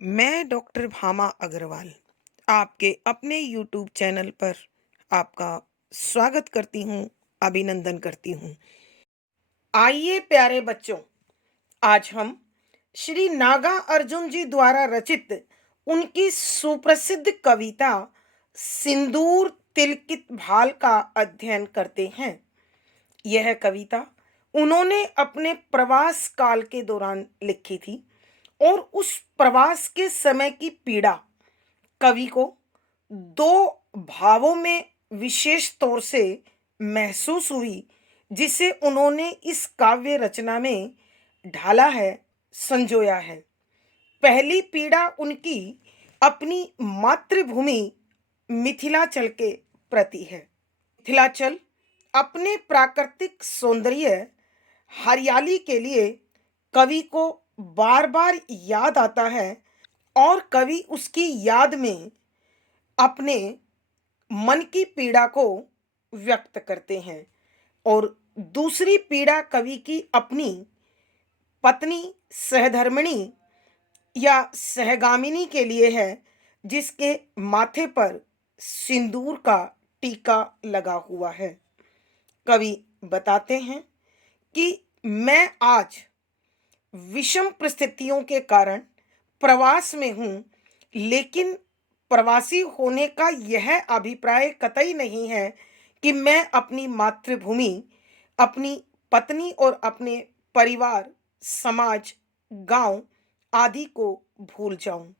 मैं डॉक्टर भामा अग्रवाल आपके अपने यूट्यूब चैनल पर आपका स्वागत करती हूँ, अभिनंदन करती हूँ। आइए प्यारे बच्चों, आज हम श्री नागा अर्जुन जी द्वारा रचित उनकी सुप्रसिद्ध कविता सिंदूर तिलकित भाल का अध्ययन करते हैं। यह कविता उन्होंने अपने प्रवास काल के दौरान लिखी थी और उस प्रवास के समय की पीड़ा कवि को दो भावों में विशेष तौर से महसूस हुई, जिसे उन्होंने इस काव्य रचना में ढाला है, संजोया है। पहली पीड़ा उनकी अपनी मातृभूमि मिथिलाचल के प्रति है। मिथिलाचल अपने प्राकृतिक सौंदर्य, हरियाली के लिए कवि को बार बार याद आता है और कवि उसकी याद में अपने मन की पीड़ा को व्यक्त करते हैं। और दूसरी पीड़ा कवि की अपनी पत्नी, सहधर्मिणी या सहगामिनी के लिए है, जिसके माथे पर सिंदूर का टीका लगा हुआ है। कवि बताते हैं कि मैं आज विषम परिस्थितियों के कारण प्रवास में हूँ, लेकिन प्रवासी होने का यह अभिप्राय कतई नहीं है कि मैं अपनी मातृभूमि, अपनी पत्नी और अपने परिवार, समाज, गांव आदि को भूल जाऊं।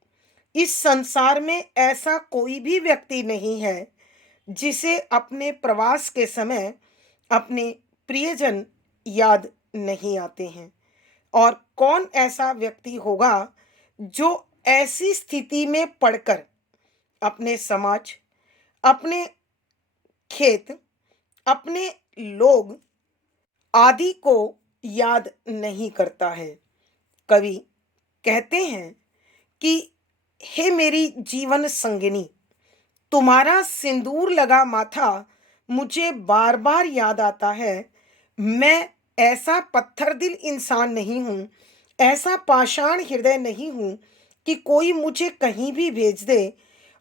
इस संसार में ऐसा कोई भी व्यक्ति नहीं है जिसे अपने प्रवास के समय अपने प्रियजन याद नहीं आते हैं। और कौन ऐसा व्यक्ति होगा जो ऐसी स्थिति में पड़कर अपने समाज, अपने खेत, अपने लोग आदि को याद नहीं करता है। कवि कहते हैं कि हे मेरी जीवन संगिनी, तुम्हारा सिंदूर लगा माथा मुझे बार बार याद आता है। मैं ऐसा पत्थर दिल इंसान नहीं हूँ, ऐसा पाषाण हृदय नहीं हूँ कि कोई मुझे कहीं भी भेज दे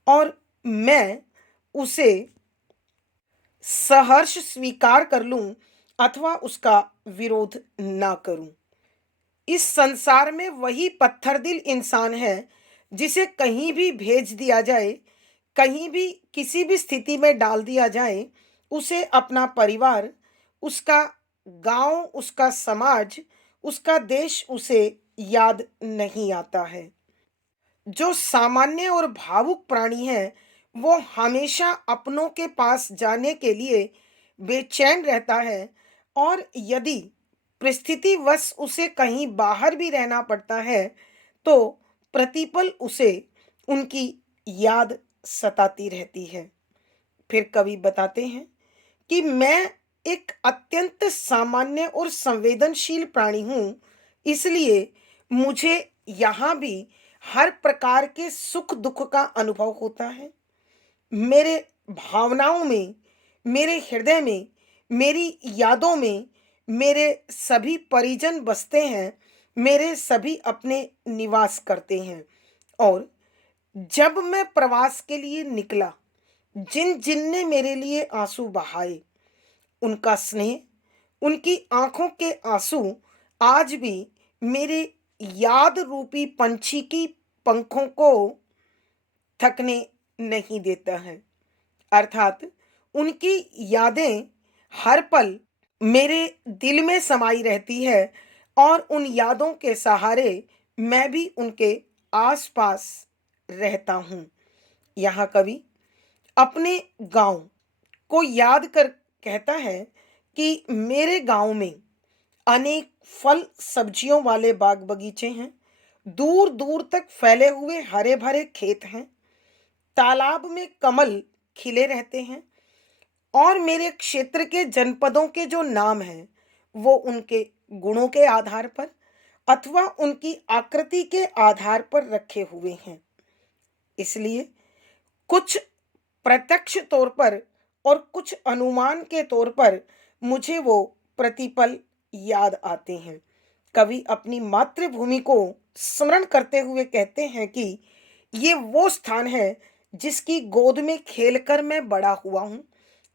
और मैं उसे सहर्ष स्वीकार कर लूं अथवा उसका विरोध ना करूं। इस संसार में वही पत्थर दिल इंसान है जिसे कहीं भी भेज दिया जाए, कहीं भी किसी भी स्थिति में डाल दिया जाए, उसे अपना परिवार, उसका गांव, उसका समाज, उसका देश उसे याद नहीं आता है। जो सामान्य और भावुक प्राणी है, वो हमेशा अपनों के पास जाने के लिए बेचैन रहता है और यदि परिस्थितिवश उसे कहीं बाहर भी रहना पड़ता है, तो प्रतिपल उसे उनकी याद सताती रहती है। फिर कवि बताते हैं कि मैं एक अत्यंत सामान्य और संवेदनशील प्राणी हूँ, इसलिए मुझे यहाँ भी हर प्रकार के सुख दुख का अनुभव होता है। मेरे भावनाओं में, मेरे हृदय में, मेरी यादों में मेरे सभी परिजन बसते हैं, मेरे सभी अपने निवास करते हैं। और जब मैं प्रवास के लिए निकला, जिन जिन ने मेरे लिए आंसू बहाए, उनका स्नेह, उनकी आंखों के आंसू आज भी मेरे याद रूपी पंछी की पंखों को थकने नहीं देता है। अर्थात उनकी यादें हर पल मेरे दिल में समाई रहती है और उन यादों के सहारे मैं भी उनके आसपास रहता हूँ। यहाँ कवि अपने गांव को याद कर कहता है कि मेरे गांव में अनेक फल सब्जियों वाले बाग बगीचे हैं, दूर दूर तक फैले हुए हरे भरे खेत हैं, तालाब में कमल खिले रहते हैं और मेरे क्षेत्र के जनपदों के जो नाम हैं, वो उनके गुणों के आधार पर अथवा उनकी आकृति के आधार पर रखे हुए हैं। इसलिए कुछ प्रत्यक्ष तौर पर और कुछ अनुमान के तौर पर मुझे वो प्रतिपल याद आते हैं। कवि अपनी मातृभूमि को स्मरण करते हुए कहते हैं कि ये वो स्थान है जिसकी गोद में खेलकर मैं बड़ा हुआ हूँ,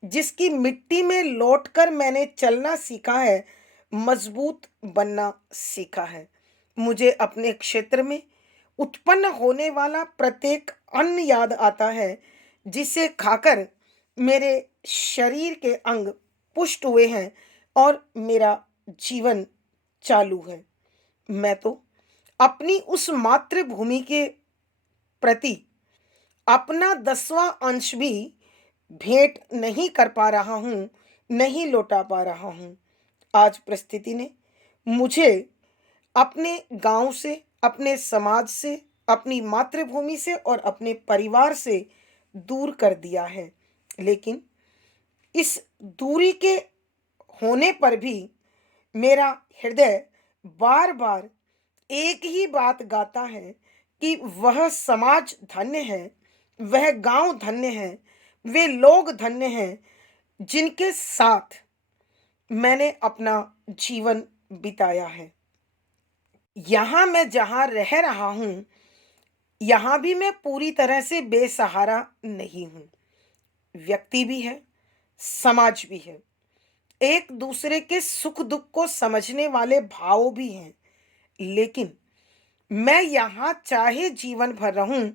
जिसकी मिट्टी में लौटकर मैंने चलना सीखा है, मजबूत बनना सीखा है। मुझे अपने क्षेत्र में उत्पन्न होने वाला प्रत्येक अन्न याद आता है, जिसे खाकर मेरे शरीर के अंग पुष्ट हुए हैं और मेरा जीवन चालू है। मैं तो अपनी उस मातृभूमि के प्रति अपना 10वां अंश भी भेंट नहीं कर पा रहा हूँ, नहीं लौटा पा रहा हूँ। आज परिस्थिति ने मुझे अपने गांव से, अपने समाज से, अपनी मातृभूमि से और अपने परिवार से दूर कर दिया है। लेकिन इस दूरी के होने पर भी मेरा हृदय बार-बार एक ही बात गाता है कि वह समाज धन्य है, वह गांव धन्य है, वे लोग धन्य हैं जिनके साथ मैंने अपना जीवन बिताया है। यहाँ मैं जहाँ रह रहा हूँ, यहाँ भी मैं पूरी तरह से बेसहारा नहीं हूँ। व्यक्ति भी है, समाज भी है। एक दूसरे के सुख दुख को समझने वाले भाव भी हैं। लेकिन मैं यहाँ चाहे जीवन भर रहूं,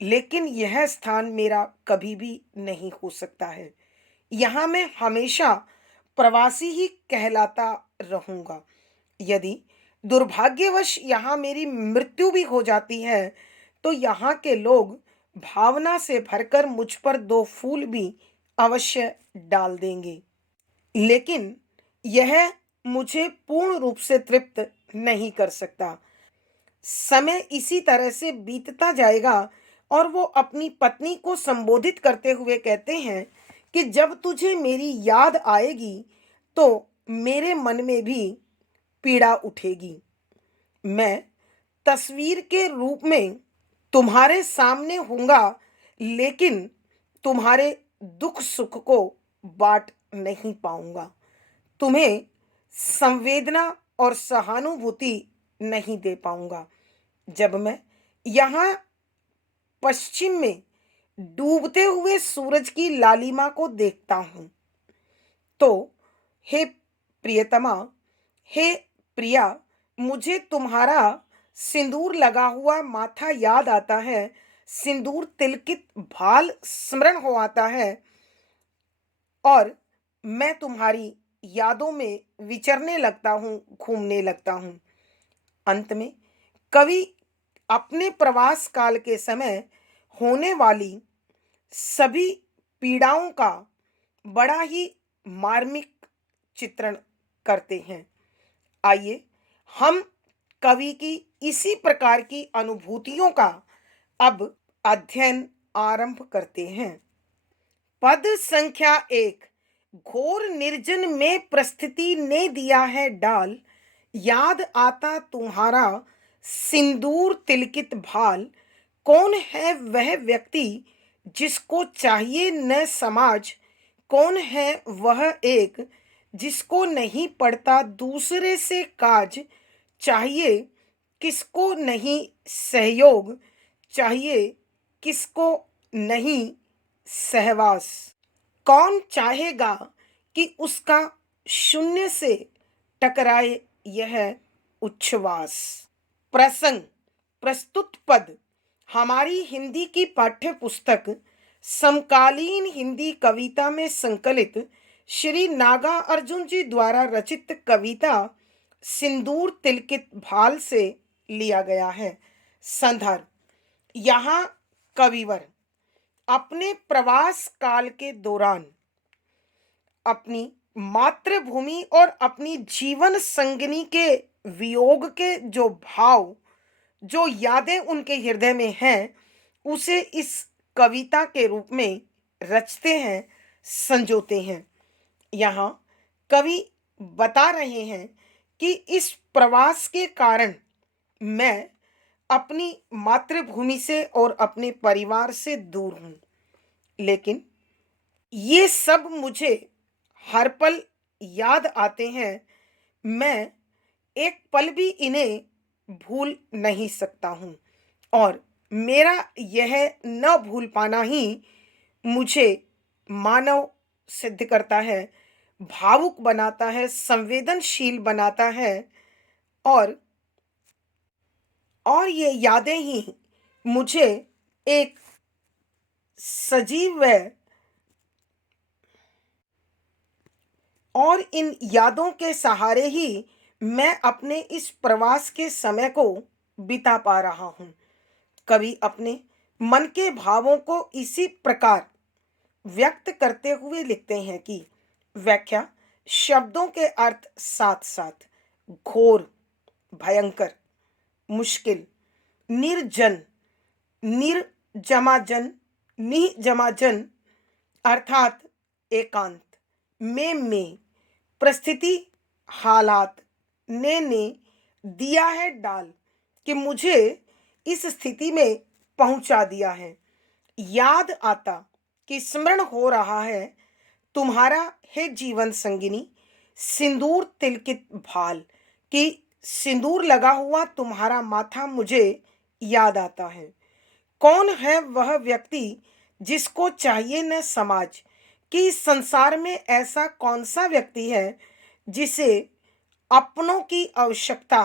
लेकिन यह स्थान मेरा कभी भी नहीं हो सकता है। यहाँ मैं हमेशा प्रवासी ही कहलाता रहूंगा। यदि दुर्भाग्यवश यहाँ मेरी मृत्यु भी हो जाती है, तो यहाँ के लोग भावना से भरकर मुझ पर दो फूल भी अवश्य डाल देंगे। लेकिन यह मुझे पूर्ण रूप से तृप्त नहीं कर सकता। समय इसी तरह से बीतता जाएगा और वो अपनी पत्नी को संबोधित करते हुए कहते हैं कि जब तुझे मेरी याद आएगी तो मेरे मन में भी पीड़ा उठेगी। मैं तस्वीर के रूप में तुम्हारे सामने हूँगा, लेकिन तुम्हारे दुख सुख को बांट नहीं पाऊंगा, तुम्हें संवेदना और सहानुभूति नहीं दे पाऊंगा। जब मैं यहाँ पश्चिम में डूबते हुए सूरज की लालिमा को देखता हूँ, तो हे प्रियतमा, हे प्रिया, मुझे तुम्हारा सिंदूर लगा हुआ माथा याद आता है, सिंदूर तिलकित भाल स्मरण हो आता है और मैं तुम्हारी यादों में विचरने लगता हूँ, घूमने लगता हूँ। अंत में कवि अपने प्रवास काल के समय होने वाली सभी पीड़ाओं का बड़ा ही मार्मिक चित्रण करते हैं। आइए हम कवि की इसी प्रकार की अनुभूतियों का अब अध्ययन आरंभ करते हैं। पद संख्या 1। घोर निर्जन में प्रस्थिति ने दिया है डाल, याद आता तुम्हारा सिंदूर तिलकित भाल। कौन है वह व्यक्ति जिसको चाहिए न समाज, कौन है वह एक जिसको नहीं पड़ता दूसरे से काज। चाहिए किसको नहीं सहयोग, चाहिए किसको नहीं सहवास। कौन चाहेगा कि उसका शून्य से टकराए यह उच्छ्वास। प्रसंग। प्रस्तुत पद हमारी हिंदी की पाठ्य पुस्तक समकालीन हिंदी कविता में संकलित श्री नागा अर्जुन जी द्वारा रचित कविता सिंदूर तिलकित भाल से लिया गया है। संदर्भ। यहाँ कविवर अपने प्रवास काल के दौरान अपनी मातृभूमि और अपनी जीवन संगिनी के वियोग के जो भाव, जो यादें उनके हृदय में हैं, उसे इस कविता के रूप में रचते हैं, संजोते हैं। यहाँ कवि बता रहे हैं कि इस प्रवास के कारण मैं अपनी मातृभूमि से और अपने परिवार से दूर हूँ, लेकिन ये सब मुझे हर पल याद आते हैं। मैं एक पल भी इन्हें भूल नहीं सकता हूँ। और मेरा यह न भूल पाना ही मुझे मानव सिद्ध करता है, भावुक बनाता है, संवेदनशील बनाता है। और ये यादें ही मुझे एक सजीव व और इन यादों के सहारे ही मैं अपने इस प्रवास के समय को बिता पा रहा हूँ। कवि अपने मन के भावों को इसी प्रकार व्यक्त करते हुए लिखते हैं कि व्याख्या शब्दों के अर्थ साथ साथ घोर, भयंकर, मुश्किल, निर्जन, निर्जमाजन, निजमाजन अर्थात एकांत, में परिस्थिति, हालात ने दिया है डाल कि मुझे इस स्थिति में पहुंचा दिया है। याद आता कि स्मरण हो रहा है तुम्हारा है जीवन संगिनी, सिंदूर तिलकित भाल कि सिंदूर लगा हुआ तुम्हारा माथा मुझे याद आता है। कौन है वह व्यक्ति जिसको चाहिए न समाज कि इस संसार में ऐसा कौन सा व्यक्ति है जिसे अपनों की आवश्यकता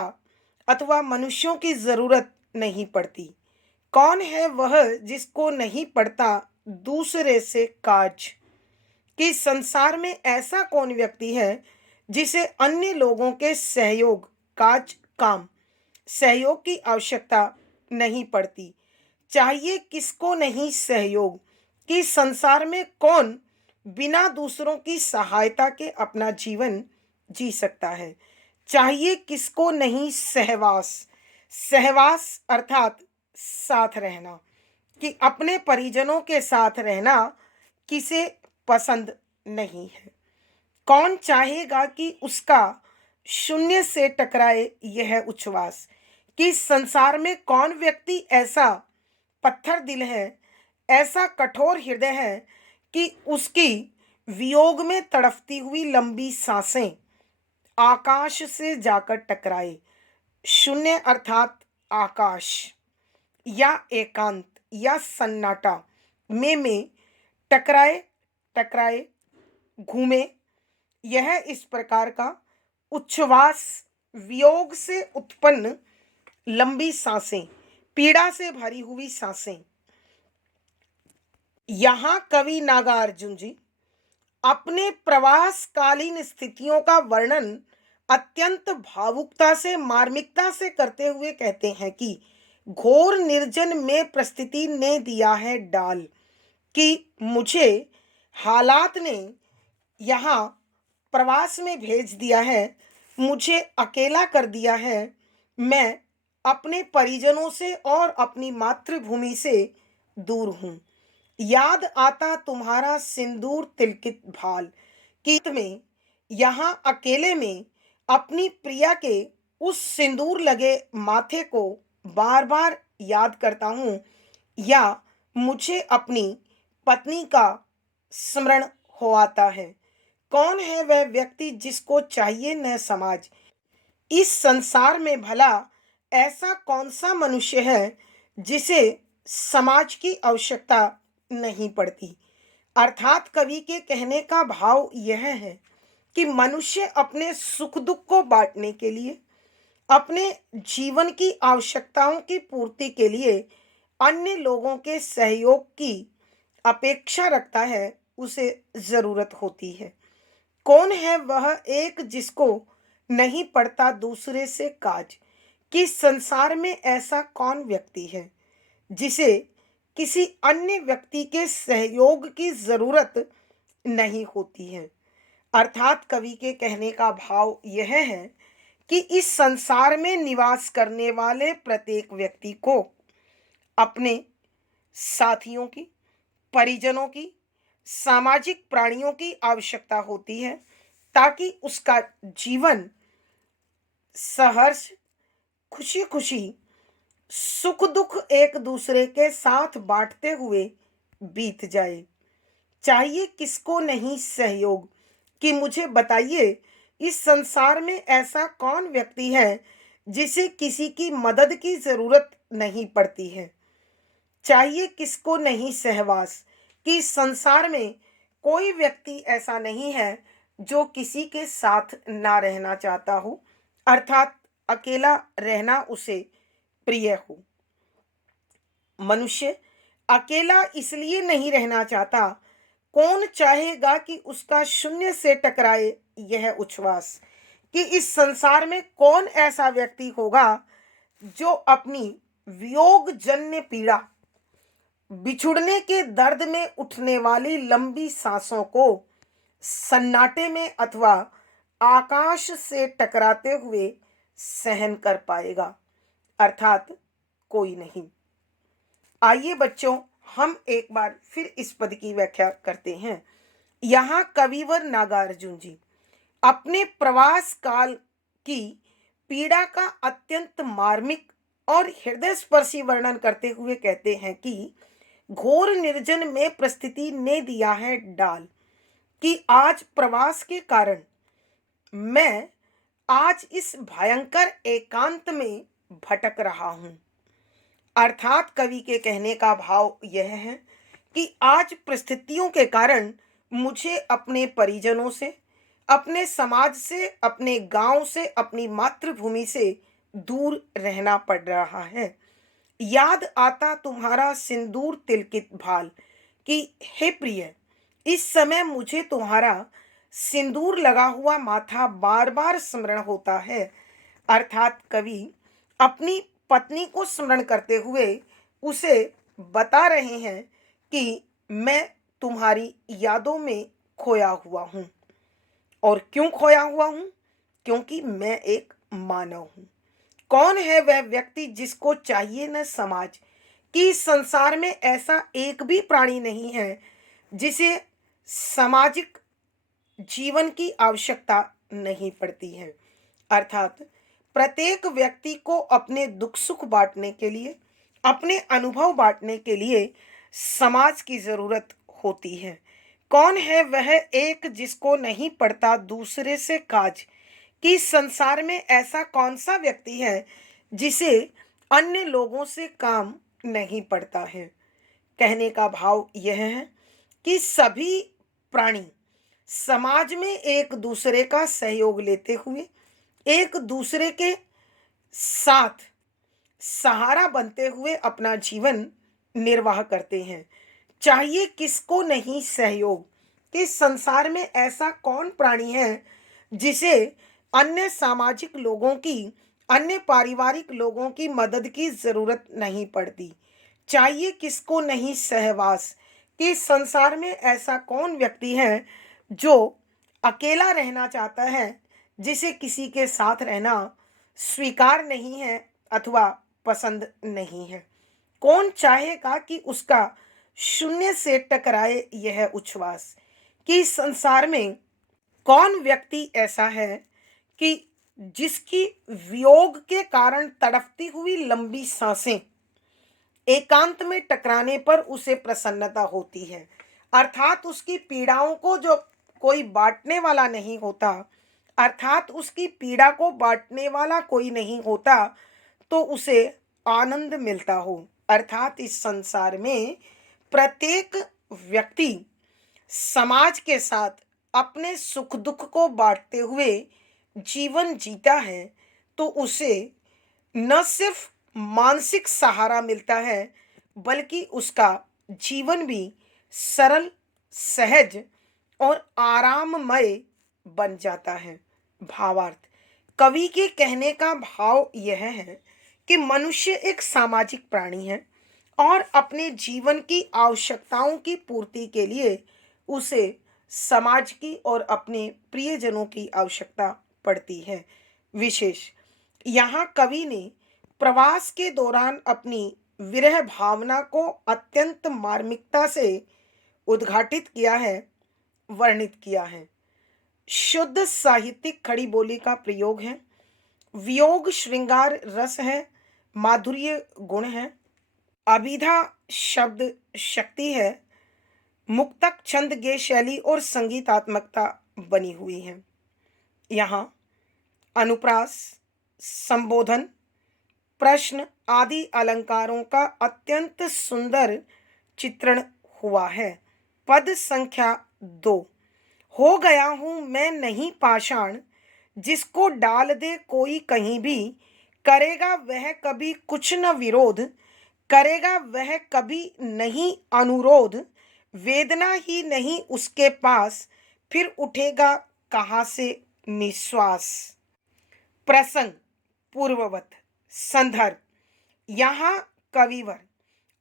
अथवा मनुष्यों की जरूरत नहीं पड़ती। कौन है वह जिसको नहीं पड़ता दूसरे से काज कि संसार में ऐसा कौन व्यक्ति है जिसे अन्य लोगों के सहयोग, काज, काम, सहयोग की आवश्यकता नहीं पड़ती। चाहिए किसको नहीं सहयोग कि संसार में कौन बिना दूसरों की सहायता के अपना जीवन जी सकता है। चाहिए किसको नहीं सहवास, सहवास अर्थात साथ रहना कि अपने परिजनों के साथ रहना किसे पसंद नहीं है। कौन चाहेगा कि उसका शून्य से टकराए यह उच्छ्वास कि संसार में कौन व्यक्ति ऐसा पत्थर दिल है, ऐसा कठोर हृदय है कि उसकी वियोग में तड़फती हुई लंबी सांसें आकाश से जाकर टकराए। शून्य अर्थात आकाश या एकांत या सन्नाटा में टकराए, टकराए, घूमे। यह इस प्रकार का उच्छ्वास, वियोग से उत्पन्न लंबी सांसें, पीड़ा से भरी हुई सांसें। यहाँ कवि नागार्जुन जी अपने प्रवास कालीन स्थितियों का वर्णन अत्यंत भावुकता से, मार्मिकता से करते हुए कहते हैं कि घोर निर्जन में परिस्थिति ने दिया है डाल कि मुझे हालात ने यहाँ प्रवास में भेज दिया है, मुझे अकेला कर दिया है। मैं अपने परिजनों से और अपनी मातृभूमि से दूर हूँ। याद आता तुम्हारा सिंदूर तिलकित भाल कि में यहाँ अकेले में अपनी प्रिया के उस सिंदूर लगे माथे को बार बार याद करता हूँ, या मुझे अपनी पत्नी का स्मरण हो आता है। कौन है वह व्यक्ति जिसको चाहिए न समाज। इस संसार में भला ऐसा कौन सा मनुष्य है जिसे समाज की आवश्यकता नहीं पड़ती। अर्थात कवि के कहने का भाव यह है कि मनुष्य अपने सुख दुख को बांटने के लिए, अपने जीवन की आवश्यकताओं की पूर्ति के लिए अन्य लोगों के सहयोग की अपेक्षा रखता है, उसे जरूरत होती है। कौन है वह एक जिसको नहीं पड़ता दूसरे से काज कि संसार में ऐसा कौन व्यक्ति है जिसे किसी अन्य व्यक्ति के सहयोग की जरूरत नहीं होती है। अर्थात कवि के कहने का भाव यह है कि इस संसार में निवास करने वाले प्रत्येक व्यक्ति को अपने साथियों की, परिजनों की, सामाजिक प्राणियों की आवश्यकता होती है ताकि उसका जीवन सहर्ष, खुशी खुशी, सुख दुख एक दूसरे के साथ बांटते हुए बीत जाए। चाहिए किसको नहीं सहयोग कि मुझे बताइए इस संसार में ऐसा कौन व्यक्ति है जिसे किसी की मदद की जरूरत नहीं पड़ती है। चाहिए किसको नहीं सहवास, कि संसार में कोई व्यक्ति ऐसा नहीं है जो किसी के साथ ना रहना चाहता हो, अर्थात अकेला रहना उसे प्रिय हो। मनुष्य अकेला इसलिए नहीं रहना चाहता, कौन चाहेगा कि उसका शून्य से टकराए यह उच्छ्वास, कि इस संसार में कौन ऐसा व्यक्ति होगा जो अपनी वियोग जन्य पीड़ा, बिछुड़ने के दर्द में उठने वाली लंबी सांसों को सन्नाटे में अथवा आकाश से टकराते हुए सहन कर पाएगा, अर्थात कोई नहीं। आइए बच्चों, हम एक बार फिर इस पद की व्याख्या करते हैं। यहाँ कविवर नागार्जुन जी अपने प्रवास काल की पीड़ा का अत्यंत मार्मिक और हृदय स्पर्शी वर्णन करते हुए कहते हैं कि घोर निर्जन में परिस्थिति ने दिया है डाल, कि आज प्रवास के कारण मैं आज इस भयंकर एकांत में भटक रहा हूं। अर्थात कवि के कहने का भाव यह है कि आज परिस्थितियों के कारण मुझे अपने परिजनों से, अपने समाज से, अपने गांव से, अपनी मातृभूमि से दूर रहना पड़ रहा है। याद आता तुम्हारा सिंदूर तिलकित भाल, कि हे प्रिय, इस समय मुझे तुम्हारा सिंदूर लगा हुआ माथा बार बार स्मरण होता है। अर्थात कवि अपनी पत्नी को स्मरण करते हुए उसे बता रहे हैं कि मैं तुम्हारी यादों में खोया हुआ हूँ। और क्यों खोया हुआ हूँ? क्योंकि मैं एक मानव हूँ। कौन है वह व्यक्ति जिसको चाहिए न समाज, कि संसार में ऐसा एक भी प्राणी नहीं है जिसे सामाजिक जीवन की आवश्यकता नहीं पड़ती है। अर्थात प्रत्येक व्यक्ति को अपने दुख सुख बांटने के लिए, अपने अनुभव बांटने के लिए समाज की जरूरत होती है। कौन है वह एक जिसको नहीं पड़ता दूसरे से काज, कि संसार में ऐसा कौन सा व्यक्ति है जिसे अन्य लोगों से काम नहीं पड़ता है। कहने का भाव यह है कि सभी प्राणी समाज में एक दूसरे का सहयोग लेते हुए एक दूसरे के साथ सहारा बनते हुए अपना जीवन निर्वाह करते हैं। चाहिए किसको नहीं सहयोग, कि संसार में ऐसा कौन प्राणी है जिसे अन्य सामाजिक लोगों की, अन्य पारिवारिक लोगों की मदद की जरूरत नहीं पड़ती। चाहिए किसको नहीं सहवास, कि संसार में ऐसा कौन व्यक्ति है जो अकेला रहना चाहता है, जिसे किसी के साथ रहना स्वीकार नहीं है अथवा पसंद नहीं है। कौन चाहेगा कि उसका शून्य से टकराए यह उच्छ्वास, कि संसार में कौन व्यक्ति ऐसा है कि जिसकी वियोग के कारण तड़पती हुई लंबी सांसें एकांत में टकराने पर उसे प्रसन्नता होती है। अर्थात उसकी पीड़ाओं को जो कोई बांटने वाला नहीं होता, अर्थात उसकी पीड़ा को बांटने वाला कोई नहीं होता, तो उसे आनंद मिलता हो। अर्थात इस संसार में प्रत्येक व्यक्ति समाज के साथ अपने सुख दुख को बांटते हुए जीवन जीता है, तो उसे न सिर्फ मानसिक सहारा मिलता है, बल्कि उसका जीवन भी सरल, सहज और आराममय बन जाता है। भावार्थ, कवि के कहने का भाव यह है कि मनुष्य एक सामाजिक प्राणी है और अपने जीवन की आवश्यकताओं की पूर्ति के लिए उसे समाज की और अपने प्रियजनों की आवश्यकता पड़ती है। विशेष यहाँ कवि ने प्रवास के दौरान अपनी विरह भावना को अत्यंत मार्मिकता से उद्घाटित किया है, वर्णित किया है। शुद्ध साहित्यिक खड़ी बोली का प्रयोग है। वियोग श्रृंगार रस है, माधुर्य गुण है, अभिधा शब्द शक्ति है, मुक्तक छंद गे शैली और संगीतात्मकता बनी हुई है। यहाँ अनुप्रास, संबोधन, प्रश्न आदि अलंकारों का अत्यंत सुंदर चित्रण हुआ है। पद संख्या 2। हो गया हूँ मैं नहीं पाषाण, जिसको डाल दे कोई कहीं भी, करेगा वह कभी कुछ न विरोध, करेगा वह कभी नहीं अनुरोध, वेदना ही नहीं उसके पास, फिर उठेगा कहाँ से निश्वास। प्रसंग पूर्ववत। संदर्भ, यहाँ कविवर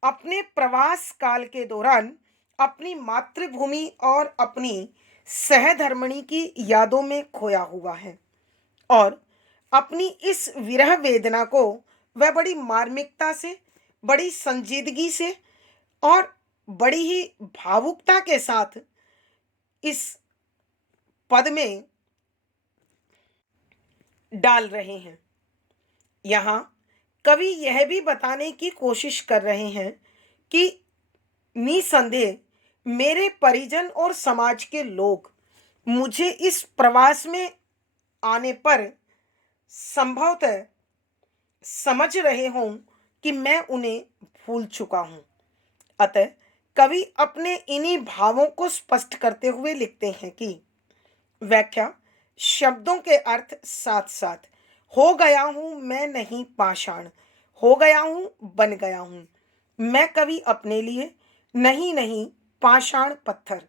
अपने प्रवास काल के दौरान अपनी मातृभूमि और अपनी सहधर्मिणी की यादों में खोया हुआ है और अपनी इस विरह वेदना को वह बड़ी मार्मिकता से, बड़ी संजीदगी से और बड़ी ही भावुकता के साथ इस पद में डाल रहे हैं। यहाँ कवि यह भी बताने की कोशिश कर रहे हैं कि निसंदेह मेरे परिजन और समाज के लोग मुझे इस प्रवास में आने पर संभवतः समझ रहे हों कि मैं उन्हें भूल चुका हूँ। अतः कवि अपने इन्हीं भावों को स्पष्ट करते हुए लिखते हैं कि व्याख्या, शब्दों के अर्थ साथ साथ। हो गया हूँ मैं नहीं पाषाण, हो गया हूँ बन गया हूँ। मैं कभी अपने लिए नहीं नहीं पाषाण पत्थर,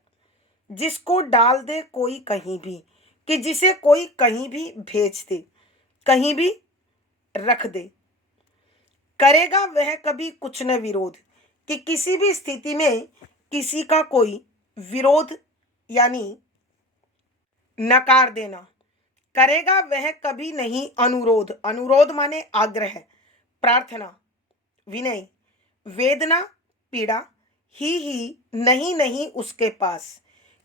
जिसको डाल दे कोई कहीं भी, कि जिसे कोई कहीं भी भेज दे, कहीं भी रख दे, करेगा वह कभी कुछ न विरोध, कि किसी भी स्थिति में किसी का कोई विरोध यानी नकार देना, करेगा वह कभी नहीं अनुरोध, अनुरोध माने आग्रह, प्रार्थना, विनय, वेदना पीड़ा ही नहीं नहीं उसके पास,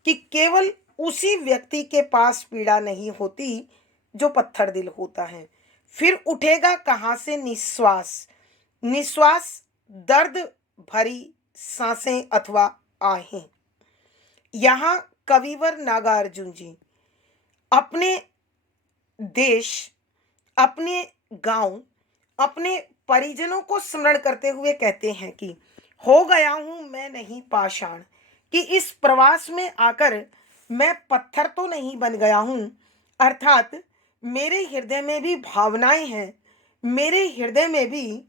कि केवल उसी व्यक्ति के पास पीड़ा नहीं होती जो पत्थर दिल होता है। फिर उठेगा कहाँ से निश्वास। निश्वास दर्द भरी सांसें अथवा आहें। यहाँ कविवर नागार्जुन जी अपने देश, अपने गांव, अपने परिजनों को स्मरण करते हुए कहते हैं कि हो गया हूं मैं नहीं पाषाण, कि इस प्रवास में आकर मैं पत्थर तो नहीं बन गया हूं, अर्थात मेरे हृदय में भी भावनाएं हैं, मेरे हृदय में भी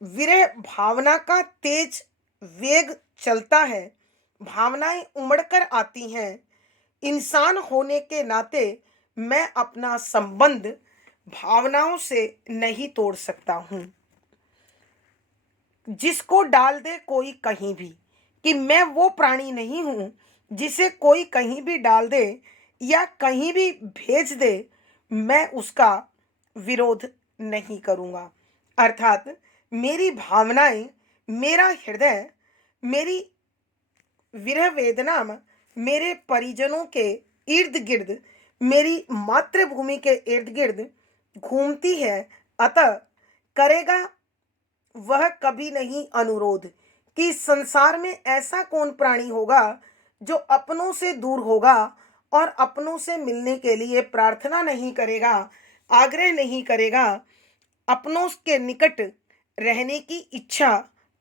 विरह भावना का तेज वेग चलता है, भावनाएं उमड़कर आती हैं। इंसान होने के नाते मैं अपना संबंध भावनाओं से नहीं तोड़ सकता हूँ। जिसको डाल दे कोई कहीं भी, कि मैं वो प्राणी नहीं हूँ जिसे कोई कहीं भी डाल दे या कहीं भी भेज दे, मैं उसका विरोध नहीं करूँगा। अर्थात मेरी भावनाएं, मेरा हृदय, मेरी विरह वेदना मेरे परिजनों के इर्द गिर्द, मेरी मातृभूमि के इर्द गिर्द घूमती है। अतः करेगा वह कभी नहीं अनुरोध, कि संसार में ऐसा कौन प्राणी होगा जो अपनों से दूर होगा और अपनों से मिलने के लिए प्रार्थना नहीं करेगा, आग्रह नहीं करेगा, अपनों के निकट रहने की इच्छा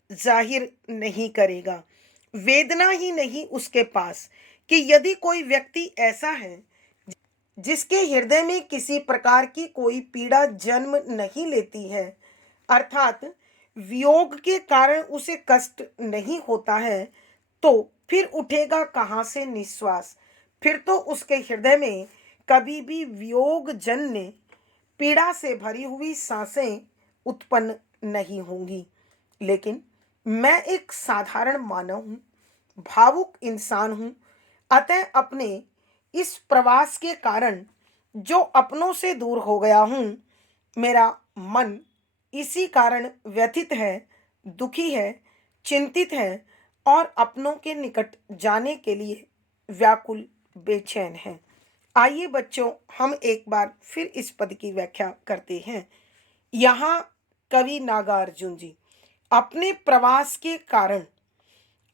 जाहिर नहीं करेगा। वेदना ही नहीं उसके पास, कि यदि कोई व्यक्ति ऐसा है जिसके हृदय में किसी प्रकार की कोई पीड़ा जन्म नहीं लेती है, अर्थात वियोग के कारण उसे कष्ट नहीं होता है, तो फिर उठेगा कहाँ से निश्वास। फिर तो उसके हृदय में कभी भी वियोग जन्य पीड़ा से भरी हुई सांसें उत्पन्न नहीं होंगी। लेकिन मैं एक साधारण मानव हूँ, भावुक इंसान हूँ। अतः अपने इस प्रवास के कारण जो अपनों से दूर हो गया हूँ, मेरा मन इसी कारण व्यथित है, दुखी है, चिंतित है और अपनों के निकट जाने के लिए व्याकुल बेचैन है। आइए बच्चों, हम एक बार फिर इस पद की व्याख्या करते हैं। यहाँ कवि नागार्जुन जी अपने प्रवास के कारण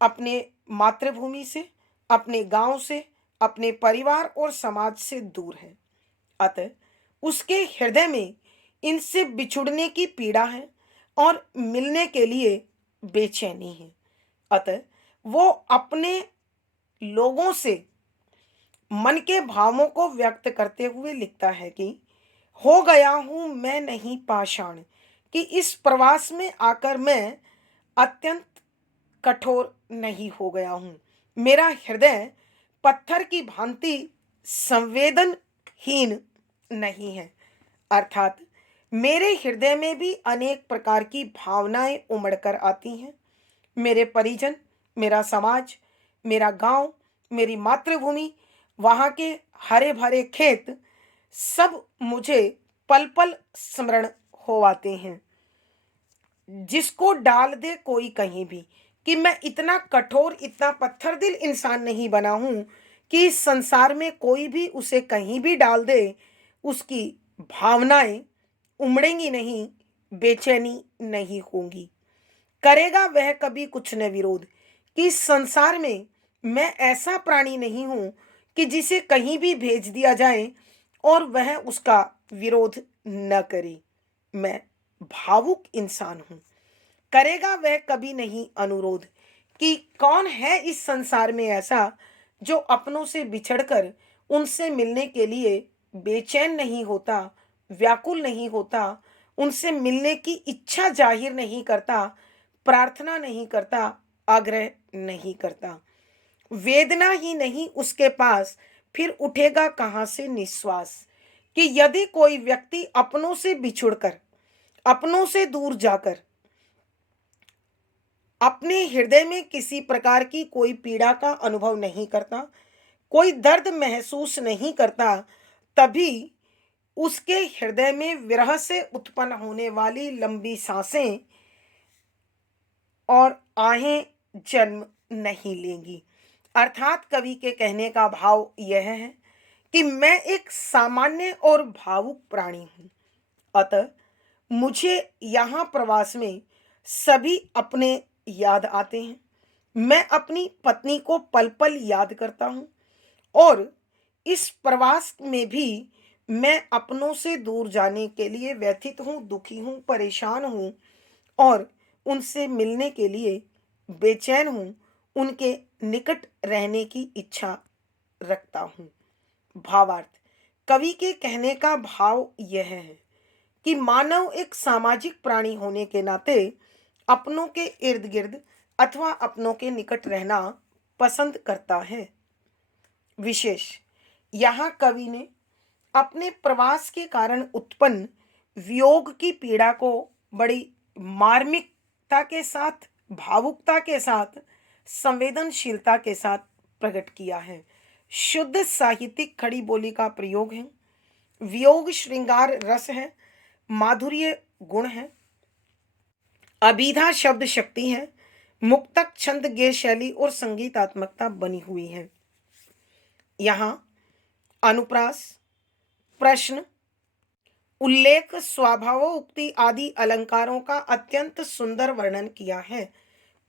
अपने मातृभूमि से, अपने गांव से, अपने परिवार और समाज से दूर है। अतः उसके हृदय में इनसे बिछुड़ने की पीड़ा है और मिलने के लिए बेचैनी है। अतः वो अपने लोगों से मन के भावों को व्यक्त करते हुए लिखता है कि हो गया हूं मैं नहीं पाषाण, कि इस प्रवास में आकर मैं अत्यंत कठोर नहीं हो गया हूं। मेरा हृदय पत्थर की भांति संवेदनहीन नहीं है। अर्थात मेरे हृदय में भी अनेक प्रकार की भावनाएं उमड़ कर आती हैं। मेरे परिजन, मेरा समाज, मेरा गांव, मेरी मातृभूमि, वहाँ के हरे भरे खेत, सब मुझे पल पल स्मरण हो आते हैं। जिसको डाल दे कोई कहीं भी, कि मैं इतना कठोर, इतना पत्थर दिल इंसान नहीं बना हूं कि इस संसार में कोई भी उसे कहीं भी डाल दे, उसकी भावनाएं उमड़ेंगी नहीं, बेचैनी नहीं होंगी। करेगा वह कभी कुछ न विरोध, कि इस संसार में मैं ऐसा प्राणी नहीं हूं कि जिसे कहीं भी भेज दिया जाए और वह उसका विरोध न करे। मैं भावुक इंसान हूं। करेगा वह कभी नहीं अनुरोध, कि कौन है इस संसार में ऐसा जो अपनों से बिछड़कर उनसे मिलने के लिए बेचैन नहीं होता, व्याकुल नहीं होता, उनसे मिलने की इच्छा जाहिर नहीं करता, प्रार्थना नहीं करता, आग्रह नहीं करता। वेदना ही नहीं उसके पास, फिर उठेगा कहाँ से निश्वास। कि यदि कोई व्यक्ति अपनों से बिछुड़कर, अपनों से दूर जाकर अपने हृदय में किसी प्रकार की कोई पीड़ा का अनुभव नहीं करता, कोई दर्द महसूस नहीं करता, तभी उसके हृदय में विरह से उत्पन्न होने वाली लंबी सांसें और आहें जन्म नहीं लेंगी। अर्थात कवि के कहने का भाव यह है कि मैं एक सामान्य और भावुक प्राणी हूँ। अतः मुझे यहाँ प्रवास में सभी अपने याद आते हैं। मैं अपनी पत्नी को पल पल याद करता हूँ, और इस प्रवास में भी मैं अपनों से दूर जाने के लिए व्यथित हूँ, दुखी हूँ, परेशान हूँ, और उनसे मिलने के लिए बेचैन हूँ, उनके निकट रहने की इच्छा रखता हूँ। भावार्थ, कवि के कहने का भाव यह है कि मानव एक सामाजिक प्राणी होने के नाते अपनों के इर्द गिर्द अथवा अपनों के निकट रहना पसंद करता है। विशेष यहाँ कवि ने अपने प्रवास के कारण उत्पन्न वियोग की पीड़ा को बड़ी मार्मिकता के साथ, भावुकता के साथ, संवेदनशीलता के साथ प्रकट किया है। शुद्ध साहित्यिक खड़ी बोली का प्रयोग है। वियोग श्रृंगार रस है, माधुर्य गुण है, अभिधा शब्द शक्ति है, मुक्तक छंद गेय शैली और संगीतात्मकता बनी हुई है। यहाँ अनुप्रास, प्रश्न, उल्लेख, स्वाभावोक्ति आदि अलंकारों का अत्यंत सुंदर वर्णन किया है।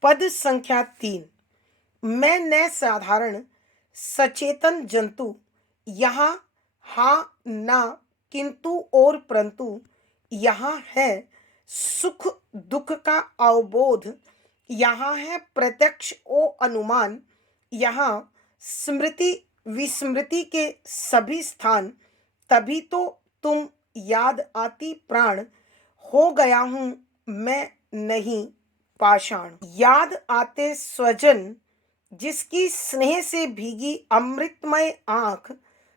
पद संख्या 3, मैं न साधारण सचेतन जंतु, यहाँ हाँ ना किंतु और परंतु, यहाँ है सुख दुख का अवबोध, यहाँ है प्रत्यक्ष ओ अनुमान, यहाँ स्मृति विस्मृति के सभी स्थान, तभी तो तुम याद आती प्राण, हो गया हूं मैं नहीं पाषाण। याद आते स्वजन, जिसकी स्नेह से भीगी अमृतमय आंख,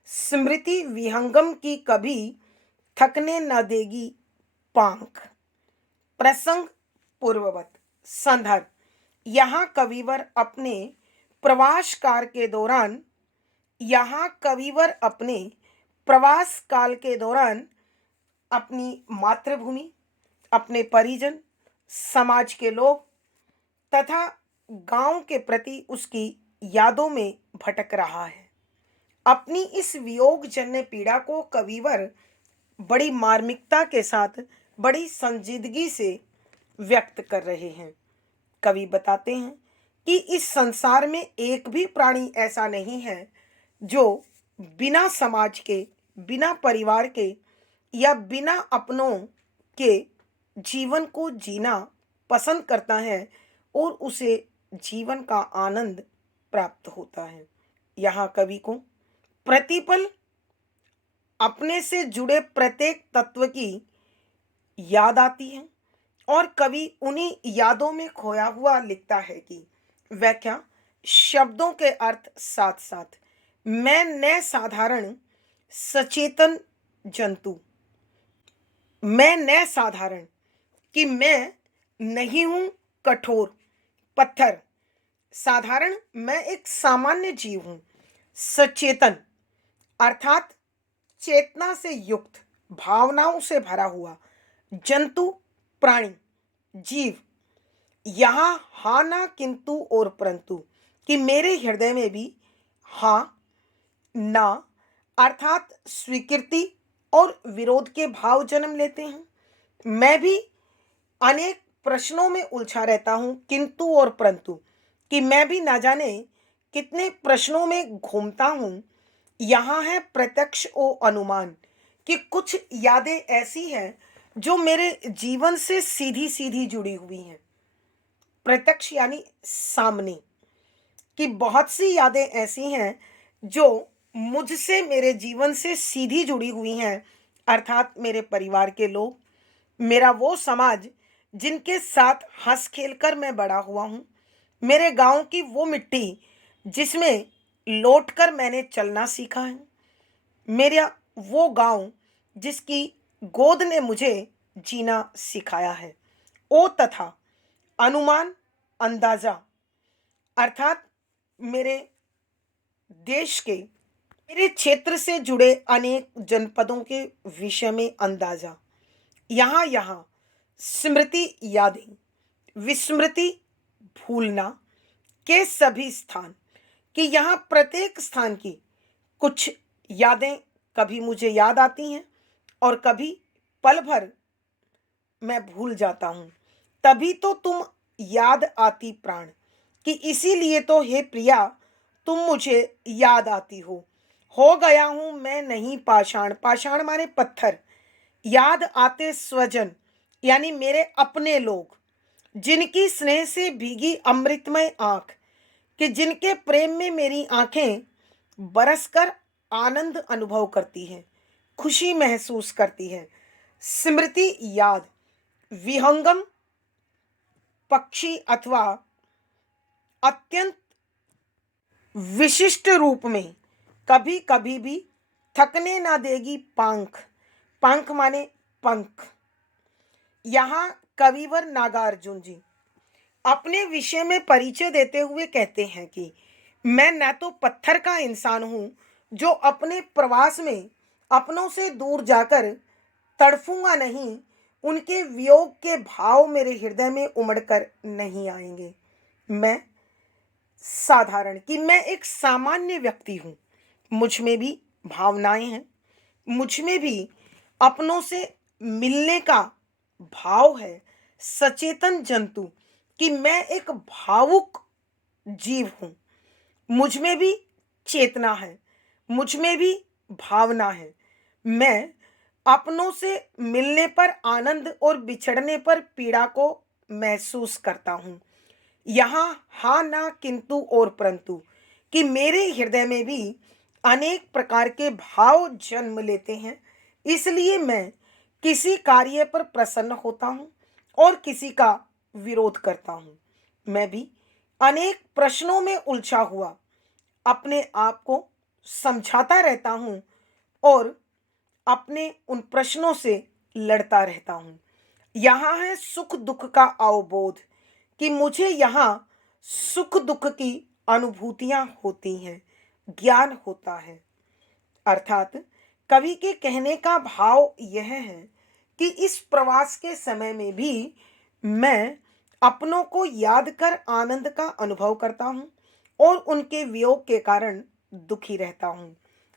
स्मृति विहंगम की कभी थकने न देगी पांख। प्रसंग पूर्ववत। संदर्भ, यहाँ कविवर अपने प्रवास काल के दौरान, प्रवास काल के दौरान अपनी मातृभूमि, अपने परिजन, समाज के लोग तथा गांव के प्रति उसकी यादों में भटक रहा है। अपनी इस वियोग जन्य पीड़ा को कविवर बड़ी मार्मिकता के साथ, बड़ी संजीदगी से व्यक्त कर रहे हैं। कवि बताते हैं कि इस संसार में एक भी प्राणी ऐसा नहीं है जो बिना समाज के, बिना परिवार के, या बिना अपनों के जीवन को जीना पसंद करता है और उसे जीवन का आनंद प्राप्त होता है। यहाँ कवि को प्रतिपल अपने से जुड़े प्रत्येक तत्व की याद आती है और कवि उन्हीं यादों में खोया हुआ लिखता है कि व्याख्या शब्दों के अर्थ साथ साथ मैं साधारण सचेतन जंतु, मैं साधारण कि मैं नहीं हूं कठोर पत्थर, साधारण मैं एक सामान्य जीव हूं, सचेतन अर्थात चेतना से युक्त, भावनाओं से भरा हुआ जंतु, प्राणी, जीव। यहाँ हाँ ना किंतु और परंतु कि मेरे हृदय में भी हाँ ना अर्थात स्वीकृति और विरोध के भाव जन्म लेते हैं। मैं भी अनेक प्रश्नों में उलझा रहता हूँ, किंतु और परंतु कि मैं भी ना जाने कितने प्रश्नों में घूमता हूँ। यहाँ है प्रत्यक्ष ओ अनुमान कि कुछ यादें ऐसी हैं जो मेरे जीवन से सीधी सीधी जुड़ी हुई हैं। प्रत्यक्ष यानी सामने कि बहुत सी यादें ऐसी हैं जो मुझसे मेरे जीवन से सीधी जुड़ी हुई हैं, अर्थात मेरे परिवार के लोग, मेरा वो समाज जिनके साथ हंस खेल कर मैं बड़ा हुआ हूँ, मेरे गांव की वो मिट्टी जिसमें लौट कर मैंने चलना सीखा है, मेरा वो गांव जिसकी गोद ने मुझे जीना सिखाया है। ओ तथा अनुमान, अंदाजा अर्थात मेरे देश के, मेरे क्षेत्र से जुड़े अनेक जनपदों के विषय में अंदाजा। यहाँ यहाँ स्मृति यादें, विस्मृति भूलना के सभी स्थान कि यहाँ प्रत्येक स्थान की कुछ यादें कभी मुझे याद आती हैं और कभी पल भर मैं भूल जाता हूँ। तभी तो तुम याद आती प्राण कि इसीलिए तो हे प्रिया तुम मुझे याद आती हो गया हूँ मैं नहीं पाषाण, पाषाण माने पत्थर, याद आते स्वजन यानी मेरे अपने लोग, जिनकी स्नेह से भीगी अमृतमय आंख कि जिनके प्रेम में मेरी आंखें बरसकर आनंद अनुभव करती हैं, खुशी महसूस करती हैं। स्मृति याद विहंगम पक्षी अथवा अत्यंत विशिष्ट रूप में कभी कभी भी थकने ना देगी पंख, पंख माने पंख। यहाँ कविवर नागार्जुन जी अपने विषय में परिचय देते हुए कहते हैं कि मैं न तो पत्थर का इंसान हूँ जो अपने प्रवास में अपनों से दूर जाकर तड़फूंगा नहीं, उनके वियोग के भाव मेरे हृदय में उमड़कर नहीं आएंगे। मैं साधारण कि मैं एक सामान्य व्यक्ति हूँ, मुझ में भी भावनाएं हैं, मुझ में भी अपनों से मिलने का भाव है, सचेतन जंतु कि मैं एक भावुक जीव हूँ, मुझ में भी चेतना है, मुझ में भी भावना है। मैं अपनों से मिलने पर आनंद और बिछड़ने पर पीड़ा को महसूस करता हूँ। यहाँ हाँ ना किंतु और परंतु कि मेरे हृदय में भी अनेक प्रकार के भाव जन्म लेते हैं, इसलिए मैं किसी कार्य पर प्रसन्न होता हूँ और किसी का विरोध करता हूँ। मैं भी अनेक प्रश्नों में उलझा हुआ अपने आप को समझाता रहता हूँ और अपने उन प्रश्नों से लड़ता रहता हूँ। यहाँ है सुख दुख का अवबोध कि मुझे यहाँ सुख दुख की अनुभूतियां होती हैं, ज्ञान होता है। अर्थात कवि के कहने का भाव यह है कि इस प्रवास के समय में भी मैं अपनों को याद कर आनंद का अनुभव करता हूँ और उनके वियोग के कारण दुखी रहता हूँ।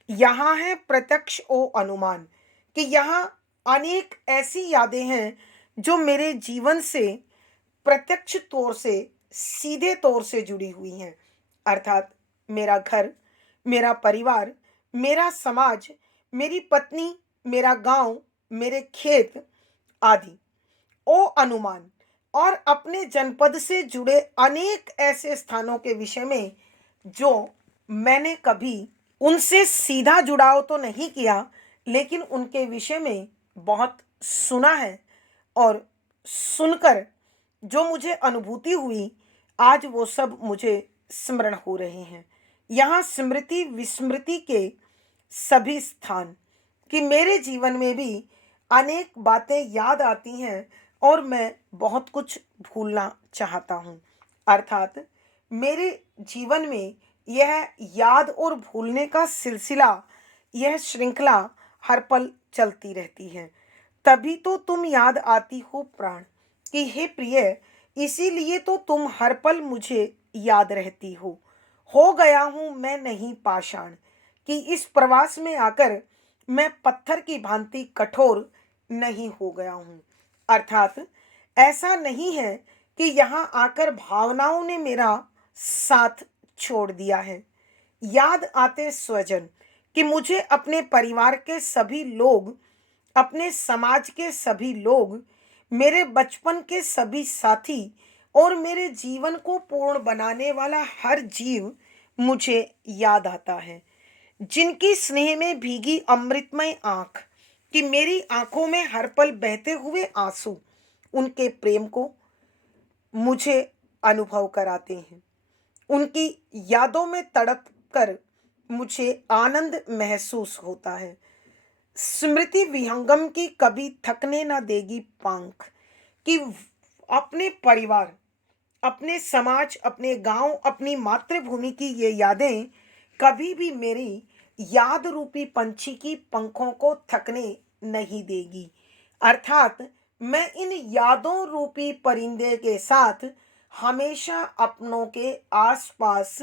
यहाँ है प्रत्यक्ष ओ अनुमान कि यहाँ अनेक ऐसी यादें हैं जो मेरे जीवन से प्रत्यक्ष तौर से, सीधे तौर से जुड़ी हुई हैं। अर्थात मेरा घर, मेरा परिवार, मेरा समाज, मेरी पत्नी, मेरा गांव, मेरे खेत आदि, ओ अनुमान और अपने जनपद से जुड़े अनेक ऐसे स्थानों के विषय में जो मैंने कभी उनसे सीधा जुड़ाव तो नहीं किया, लेकिन उनके विषय में बहुत सुना है। और सुनकर जो मुझे अनुभूति हुई, आज वो सब मुझे स्मरण हो रहे हैं। यहाँ स्मृति विस्मृति के सभी स्थान कि मेरे जीवन में भी अनेक बातें याद आती हैं और मैं बहुत कुछ भूलना चाहता हूँ। अर्थात मेरे जीवन में यह याद और भूलने का सिलसिला, यह श्रृंखला हर पल चलती रहती है। तभी तो तुम याद आती हो प्राण कि हे प्रिय, इसीलिए तो तुम हर पल मुझे याद रहती हो गया हूं मैं नहीं पाषाण कि इस प्रवास में आकर मैं पत्थर की भांति कठोर नहीं हो गया हूं। अर्थात ऐसा नहीं है कि यहाँ आकर भावनाओं ने मेरा साथ छोड़ दिया है। याद आते स्वजन कि मुझे अपने परिवार के सभी लोग, अपने समाज के सभी लोग, मेरे बचपन के सभी साथी और मेरे जीवन को पूर्ण बनाने वाला हर जीव मुझे याद आता है। जिनकी स्नेह में भीगी अमृतमय आंख कि मेरी आंखों में हर पल बहते हुए आंसू उनके प्रेम को मुझे अनुभव कराते हैं। उनकी यादों में तड़प कर मुझे आनंद महसूस होता है। स्मृति विहंगम की कभी थकने ना देगी पांख कि अपने परिवार, अपने समाज, अपने गांव, अपनी मातृभूमि की ये यादें कभी भी मेरी याद रूपी पंछी की पंखों को थकने नहीं देगी। अर्थात मैं इन यादों रूपी परिंदे के साथ हमेशा अपनों के आसपास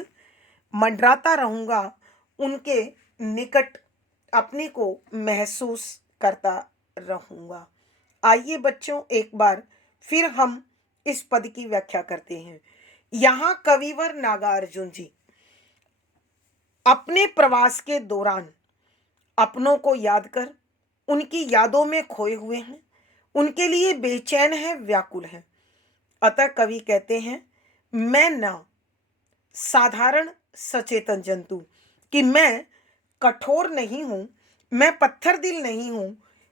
मंडराता रहूंगा, उनके निकट अपने को महसूस करता रहूंगा। आइए बच्चों, एक बार फिर हम इस पद की व्याख्या करते हैं। यहाँ कविवर नागार्जुन जी अपने प्रवास के दौरान अपनों को याद कर उनकी यादों में खोए हुए हैं, उनके लिए बेचैन है, व्याकुल है। अतः कवि कहते हैं, मैं ना साधारण सचेतन जंतु कि मैं कठोर नहीं हूं, मैं पत्थर दिल नहीं हूं,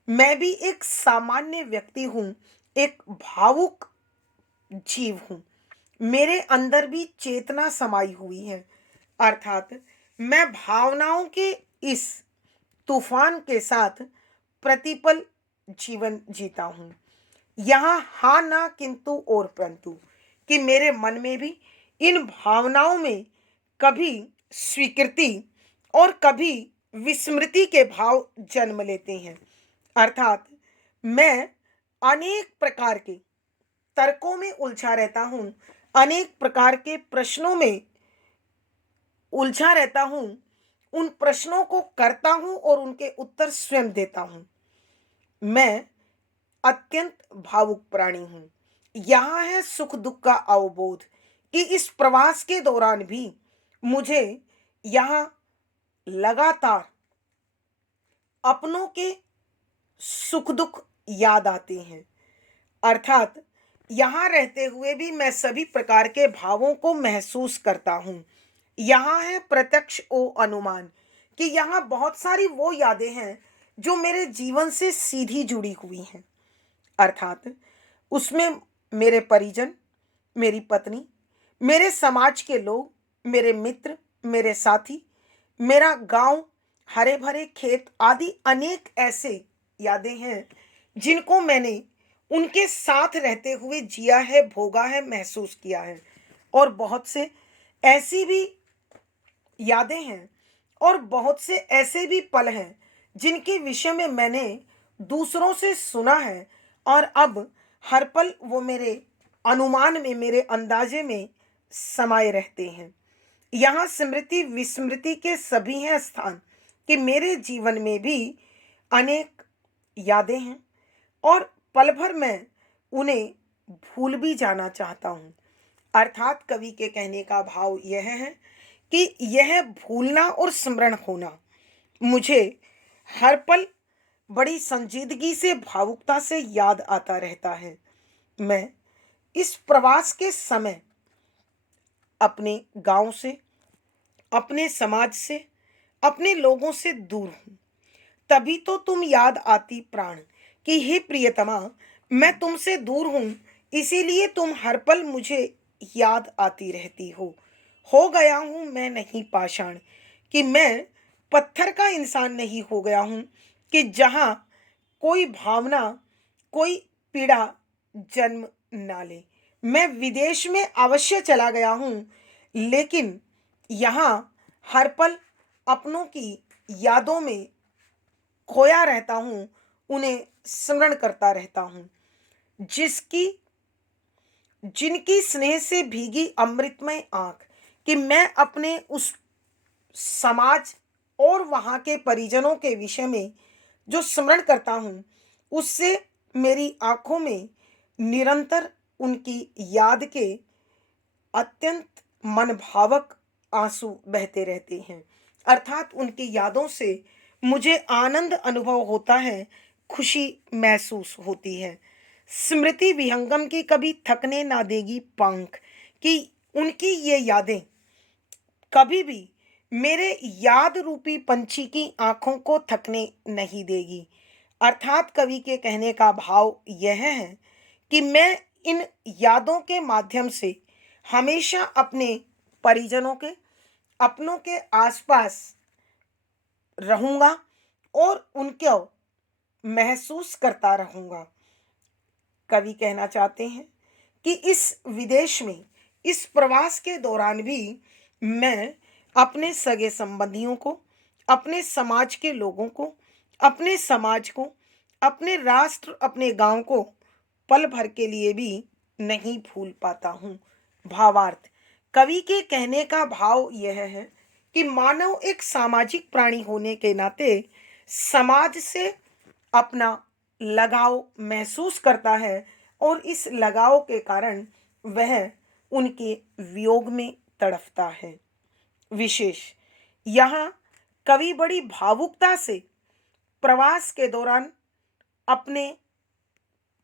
मैं भी एक सामान्य व्यक्ति हूं, एक भावुक जीव हूं। मेरे अंदर भी चेतना समाई हुई है। अर्थात मैं भावनाओं के इस तूफान के साथ प्रतिपल जीवन जीता हूं। यहाँ हाँ ना किंतु और परंतु कि मेरे मन में भी इन भावनाओं में कभी स्वीकृति और कभी विस्मृति के भाव जन्म लेते हैं। अर्थात मैं अनेक प्रकार के तर्कों में उलझा रहता हूँ, अनेक प्रकार के प्रश्नों में उलझा रहता हूँ, उन प्रश्नों को करता हूँ और उनके उत्तर स्वयं देता हूँ। मैं अत्यंत भावुक प्राणी हूँ। यहाँ है सुख दुख का अवबोध कि इस प्रवास के दौरान भी मुझे यहाँ लगातार अपनों के सुख दुख याद आते हैं। अर्थात यहाँ रहते हुए भी मैं सभी प्रकार के भावों को महसूस करता हूँ। यहाँ है प्रत्यक्ष ओ अनुमान कि यहाँ बहुत सारी वो यादें हैं जो मेरे जीवन से सीधी जुड़ी हुई हैं। अर्थात उसमें मेरे परिजन, मेरी पत्नी, मेरे समाज के लोग, मेरे मित्र, मेरे साथी, मेरा गांव, हरे भरे खेत आदि अनेक ऐसे यादें हैं जिनको मैंने उनके साथ रहते हुए जिया है, भोगा है, महसूस किया है। और बहुत से ऐसी भी यादें हैं और बहुत से ऐसे भी पल हैं जिनके विषय में मैंने दूसरों से सुना है और अब हर पल वो मेरे अनुमान में, मेरे अंदाजे में समाये रहते हैं। यहाँ स्मृति विस्मृति के सभी हैं स्थान कि मेरे जीवन में भी अनेक यादें हैं और पल भर मैं उन्हें भूल भी जाना चाहता हूँ। अर्थात कवि के कहने का भाव यह है कि यह भूलना और स्मरण होना मुझे हर पल बड़ी संजीदगी से, भावुकता से याद आता रहता है। मैं इस प्रवास के समय अपने गांव से, अपने समाज से, अपने लोगों से दूर हूँ। तभी तो तुम याद आती प्राण, कि हे प्रियतमा, मैं तुमसे दूर हूँ, इसीलिए तुम हर पल मुझे याद आती रहती हो गया हूँ मैं नहीं पाषाण, कि मैं पत्थर का इंसान नहीं हो गया हूँ, कि जहाँ कोई भावना, कोई पीड़ा जन्म ना ले। मैं विदेश में अवश्य चला गया हूँ, लेकिन यहाँ हर पल अपनों की यादों में खोया रहता हूँ, उन्हें स्मरण करता रहता हूँ। जिसकी जिनकी स्नेह से भीगी अमृतमय आंख, कि मैं अपने उस समाज और वहाँ के परिजनों के विषय में जो स्मरण करता हूँ, उससे मेरी आंखों में निरंतर उनकी याद के अत्यंत मनभावक आंसू बहते रहते हैं। अर्थात उनकी यादों से मुझे आनंद अनुभव होता है, खुशी महसूस होती है। स्मृति विहंगम की कभी थकने ना देगी पंख, कि उनकी ये यादें कभी भी मेरे याद रूपी पंछी की आंखों को थकने नहीं देगी। अर्थात कवि के कहने का भाव यह है कि मैं इन यादों के माध्यम से हमेशा अपने परिजनों के, अपनों के आसपास रहूंगा और उनको महसूस करता रहूंगा। कवि कहना चाहते हैं कि इस विदेश में, इस प्रवास के दौरान भी मैं अपने सगे संबंधियों को, अपने समाज के लोगों को, अपने समाज को, अपने राष्ट्र, अपने गांव को पल भर के लिए भी नहीं भूल पाता हूँ। भावार्थ, कवि के कहने का भाव यह है कि मानव एक सामाजिक प्राणी होने के नाते समाज से अपना लगाव महसूस करता है, और इस लगाव के कारण वह उनके वियोग में तड़फता है। विशेष यहाँ कवि बड़ी भावुकता से प्रवास के दौरान अपने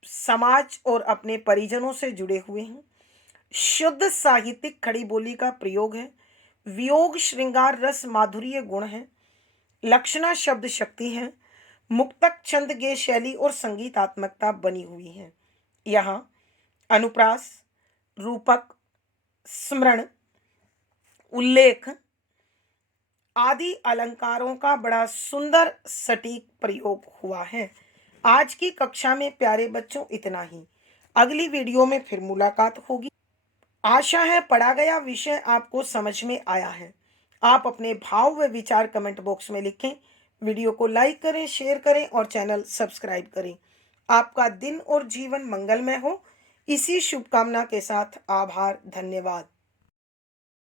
समाज और अपने परिजनों से जुड़े हुए हैं। शुद्ध साहित्यिक खड़ी बोली का प्रयोग है। वियोग श्रृंगार रस माधुर्य गुण है। लक्षणा शब्द शक्ति है। मुक्तक छंद गे शैली और संगीतात्मकता बनी हुई है। यहाँ अनुप्रास, रूपक, स्मरण, उल्लेख आदि अलंकारों का बड़ा सुंदर सटीक प्रयोग हुआ है। आज की कक्षा में प्यारे बच्चों इतना ही। अगली वीडियो में फिर मुलाकात होगी। आशा है पढ़ा गया विषय आपको समझ में आया है। आप अपने भाव व विचार कमेंट बॉक्स में लिखें। वीडियो को लाइक करें, शेयर करें और चैनल सब्सक्राइब करें। आपका दिन और जीवन मंगलमय हो, इसी शुभकामना के साथ आभार, धन्यवाद।